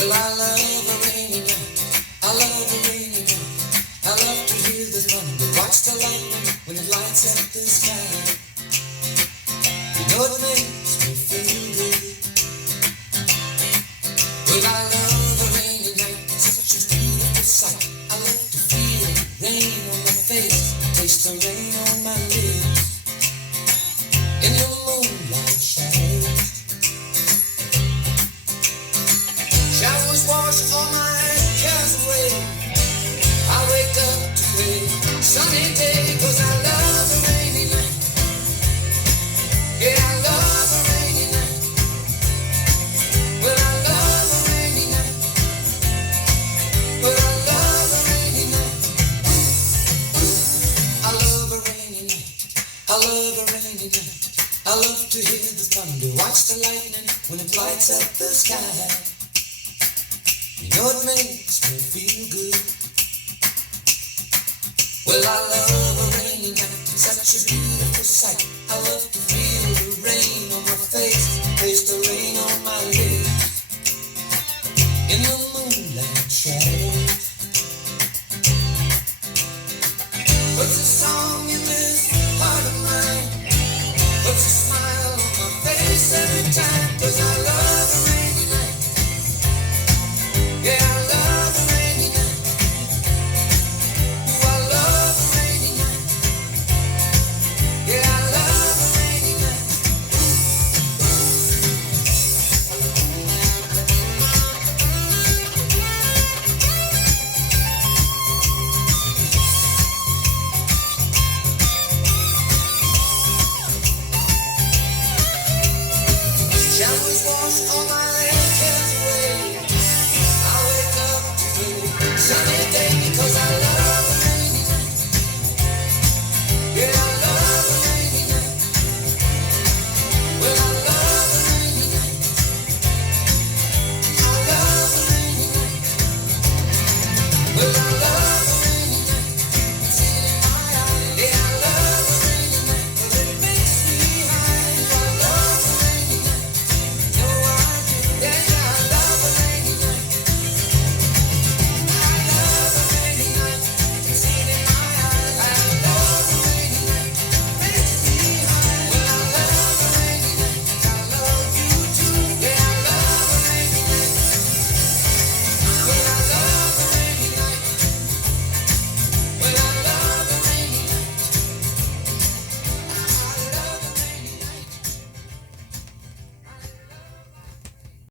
Well, I love a rainy night. I love a rainy night. I love to hear the thunder, watch the lightning when it lights up the sky. You know it makes me feel good. Well, I love a rainy night, such a beautiful sight. I love to feel rain on my face, taste the rain on my lips. In your moonlight shadows, showers wash all my cares away. I wake up to a sunny day, 'cause I love a rainy night. Yeah, I love a rainy night. Well, I love a rainy night. Well, I love a rainy night. I love a rainy night. I love a rainy night. I love to hear the thunder, watch the lightning when it lights up the sky. You know it makes me feel good. Well, I love a rainy night, it's such a beautiful sight. I love to feel the rain on my face, taste the rain on my lips. In the moonlight shadows, puts a song in this heart of mine, puts a smile on my face every time, 'cause I love a rainy night. Yeah, I love a rainy night. Ooh, I love a rainy night. Yeah, I love a rainy night. Showers wash all my